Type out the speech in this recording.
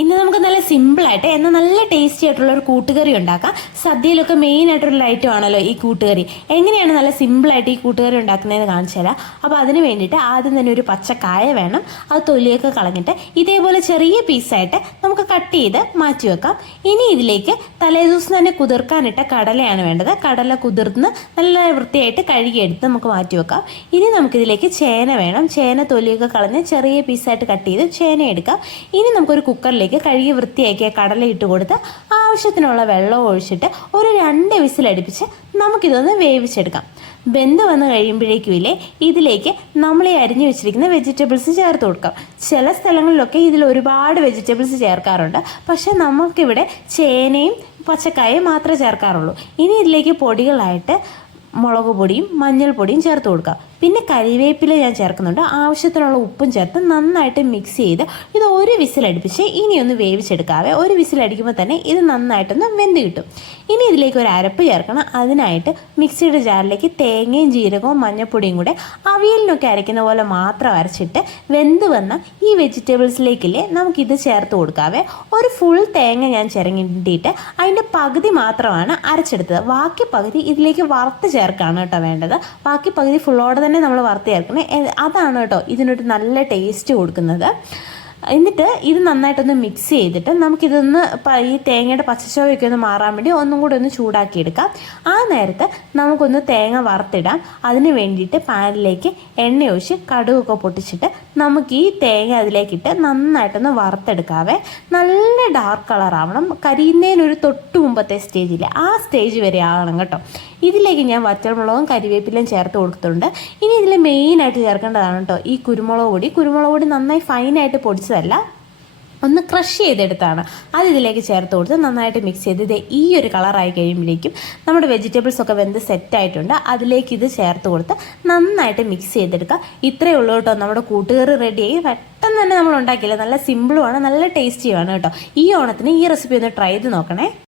ഇന്ന് നമുക്ക് നല്ല സിമ്പിൾ ആയിട്ട് എന്നാൽ നല്ല ടേസ്റ്റി ആയിട്ടുള്ള ഒരു കൂട്ടുകറി ഉണ്ടാക്കാം. സദ്യയിലൊക്കെ മെയിൻ ആയിട്ടുള്ള ഐറ്റം ആണല്ലോ ഈ കൂട്ടുകറി. എങ്ങനെയാണ് നല്ല സിമ്പിൾ ആയിട്ട് ഈ കൂട്ടുകറി ഉണ്ടാക്കുന്നതെന്ന് കാണിച്ചു തരാം. അപ്പോൾ അതിന് വേണ്ടിയിട്ട് ആദ്യം തന്നെ ഒരു പച്ചക്കായ വേണം. അത് തൊലിയൊക്കെ കളഞ്ഞിട്ട് ഇതേപോലെ ചെറിയ പീസായിട്ട് നമുക്ക് കട്ട് ചെയ്ത് മാറ്റി വെക്കാം. ഇനി ഇതിലേക്ക് തലേദിവസം തന്നെ കുതിർക്കാനിട്ട കടലയാണ് വേണ്ടത്. കടല കുതിർന്ന് നല്ല വൃത്തിയായിട്ട് കഴുകിയെടുത്ത് നമുക്ക് മാറ്റി വെക്കാം. ഇനി നമുക്കിതിലേക്ക് ചേന വേണം. ചേന തൊലിയൊക്കെ കളഞ്ഞ് ചെറിയ പീസായിട്ട് കട്ട് ചെയ്ത് ചേന എടുക്കാം. ഇനി നമുക്കൊരു കുക്കറിലേക്ക് കഴുകി വൃത്തിയാക്കിയ കടല ഇട്ട് കൊടുത്ത് ആവശ്യത്തിനുള്ള വെള്ളം ഒഴിച്ചിട്ട് ഒരു രണ്ട് വിസിലടുപ്പിച്ച് നമുക്കിതൊന്ന് വേവിച്ചെടുക്കാം. വെന്ത് വന്ന് കഴിയുമ്പോഴേക്കും ഇല്ലേ ഇതിലേക്ക് നമ്മൾ ഈ അരിഞ്ഞു വെച്ചിരിക്കുന്ന വെജിറ്റബിൾസ് ചേർത്ത് കൊടുക്കാം. ചില സ്ഥലങ്ങളിലൊക്കെ ഇതിൽ ഒരുപാട് വെജിറ്റബിൾസ് ചേർക്കാറുണ്ട്. പക്ഷെ നമുക്കിവിടെ ചേനയും പച്ചക്കായും മാത്രമേ ചേർക്കാറുള്ളൂ. ഇനി ഇതിലേക്ക് പൊടികളായിട്ട് മുളക് പൊടിയും മഞ്ഞൾപ്പൊടിയും ചേർത്ത് കൊടുക്കുക പിന്നെ കരിവേപ്പില ഞാൻ ചേർക്കുന്നുണ്ട്. ആവശ്യത്തിനുള്ള ഉപ്പും ചേർത്ത് നന്നായിട്ട് മിക്സ് ചെയ്ത് ഇത് ഒരു വിസിലടിപ്പിച്ച് ഇനി ഒന്ന് വേവിച്ചെടുക്കാവേ. ഒരു വിസിലടിക്കുമ്പോൾ തന്നെ ഇത് നന്നായിട്ടൊന്ന് വെന്ത് കിട്ടും. ഇനി ഇതിലേക്ക് ഒരു അരപ്പ് ചേർക്കണം. അതിനായിട്ട് മിക്സിയുടെ ജാറിലേക്ക് തേങ്ങയും ജീരകവും മഞ്ഞൾപ്പൊടിയും കൂടെ അവിയലിനൊക്കെ അരയ്ക്കുന്ന പോലെ മാത്രം അരച്ചിട്ട് വെന്ത് വന്ന ഈ വെജിറ്റബിൾസിലേക്കില്ലേ നമുക്കിത് ചേർത്ത് കൊടുക്കാവേ. ഒരു ഫുൾ തേങ്ങ ഞാൻ ചിരങ്ങിട്ടിട്ട് അതിന്റെ പകുതി മാത്രമാണ് അരച്ചെടുത്തത്. ബാക്കി പകുതി ഇതിലേക്ക് വറുത്ത് ചേർക്കാണ് കേട്ടോ വേണ്ടത്. ബാക്കി പകുതി ഫുള്ളോടെ നമ്മൾ വറുത്ത് ചേർക്കണേ അതാണ് കേട്ടോ ഇതിനൊരു നല്ല ടേസ്റ്റ് കൊടുക്കുന്നത്. എന്നിട്ട് ഇത് നന്നായിട്ടൊന്ന് മിക്സ് ചെയ്തിട്ട് നമുക്കിതൊന്ന് ഈ തേങ്ങയുടെ പച്ചച്ചോവയൊക്കെ ഒന്ന് മാറാൻ വേണ്ടി ഒന്നും കൂടി ഒന്ന് ചൂടാക്കിയെടുക്കാം. ആ നേരത്ത് നമുക്കൊന്ന് തേങ്ങ വറുത്തിടാം. അതിന് വേണ്ടിയിട്ട് പാനിലേക്ക് എണ്ണ ഒഴിച്ച് കടുകൊക്കെ പൊട്ടിച്ചിട്ട് നമുക്ക് ഈ തേങ്ങ അതിലേക്കിട്ട് നന്നായിട്ടൊന്ന് വറുത്തെടുക്കാവേ. നല്ല ഡാർക്ക് കളറാവണം കരിയുന്നതിനൊരു തൊട്ട് മുമ്പത്തെ സ്റ്റേജില്ല ആ സ്റ്റേജ് വരെ ആവണം കേട്ടോ. ഇതിലേക്ക് ഞാൻ വറ്റൽമുളകും കരിവേപ്പിലയും ചേർത്ത് കൊടുത്തിട്ടുണ്ട്. ഇനി ഇതിൽ മെയിനായിട്ട് ചേർക്കേണ്ടതാണ് കേട്ടോ ഈ കുരുമുളക് പൊടി. കുരുമുളക് പൊടി നന്നായി ഫൈനായിട്ട് പൊടിച്ചതല്ല ഒന്ന് ക്രഷ് ചെയ്തെടുത്താണ്. അത് ഇതിലേക്ക് ചേർത്ത് കൊടുത്ത് നന്നായിട്ട് മിക്സ് ചെയ്ത് ഇത് ഈ ഒരു കളറായി കഴിയുമ്പോഴേക്കും നമ്മുടെ വെജിറ്റബിൾസ് ഒക്കെ വെന്ത് സെറ്റായിട്ടുണ്ട് അതിലേക്ക് ഇത് ചേർത്ത് കൊടുത്ത് നന്നായിട്ട് മിക്സ് ചെയ്തെടുക്കുക. ഇത്രയേ ഉള്ളൂ കേട്ടോ. നമ്മുടെ കൂട്ടുകറി റെഡിയായി പെട്ടെന്ന് തന്നെ നമ്മൾ ഉണ്ടാക്കിയില്ല. നല്ല സിമ്പിളുമാണ് നല്ല ടേസ്റ്റിയുമാണ് കേട്ടോ. ഈ ഓണത്തിന് ഈ റെസിപ്പി ഒന്ന് ട്രൈ ചെയ്ത് നോക്കണേ.